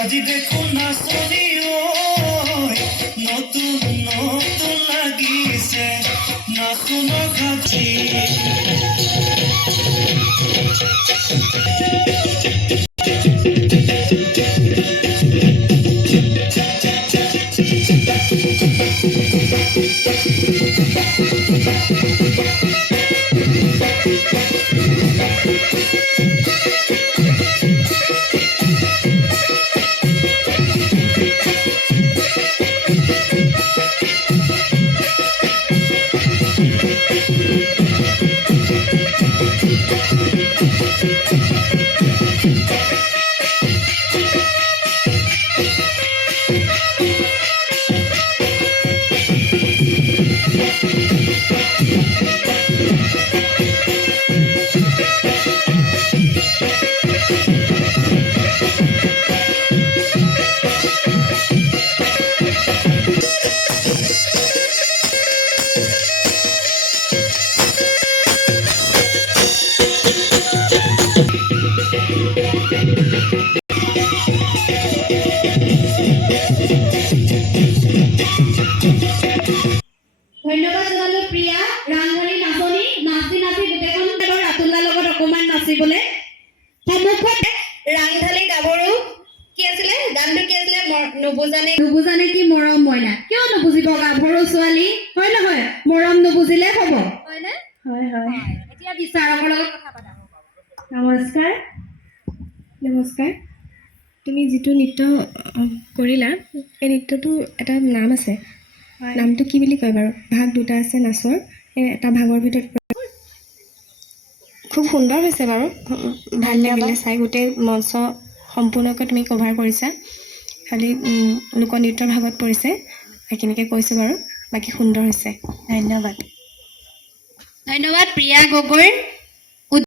আজি দেখো নাচনি নতুন নতুন লাগিছে নাচন খাচি ধন্যবাদ জনালো প্ৰিয়া ৰাংধালী নাচনী নাচি নাচি গোটেইখন ৰাতুলৰ লগত অকমান নাচিবলৈ সন্মুখত ৰাংধালী গাভৰু কি আছিলে গানটো কি আছিলে নুবুজানে কি মৰম মইনা কিয় নুবুজিব গাভৰু ছোৱালী হয় নহয় মৰম নুবুজিলে হ'ব হয়নে হয় হয় এতিয়া বিচাৰকৰ লগত কথা পাতা নমস্কাৰ নমস্কাৰ তুমি যিটো নৃত্য কৰিলা এই নৃত্যটো এটা নাম আছে নামটো কি বুলি কয় বাৰু ভাগ দুটা আছে নাচৰ এটা ভাগৰ ভিতৰত খুব সুন্দৰ হৈছে বাৰু ভাল লাগিলে চাই গোটেই মঞ্চ সম্পূৰ্ণকৈ তুমি কভাৰ কৰিছা খালি লোকনৃত্যৰ ভাগত পৰিছে সেইখিনিকে কৈছোঁ বাৰু বাকী সুন্দৰ হৈছে ধন্যবাদ প্ৰিয়া গগৈ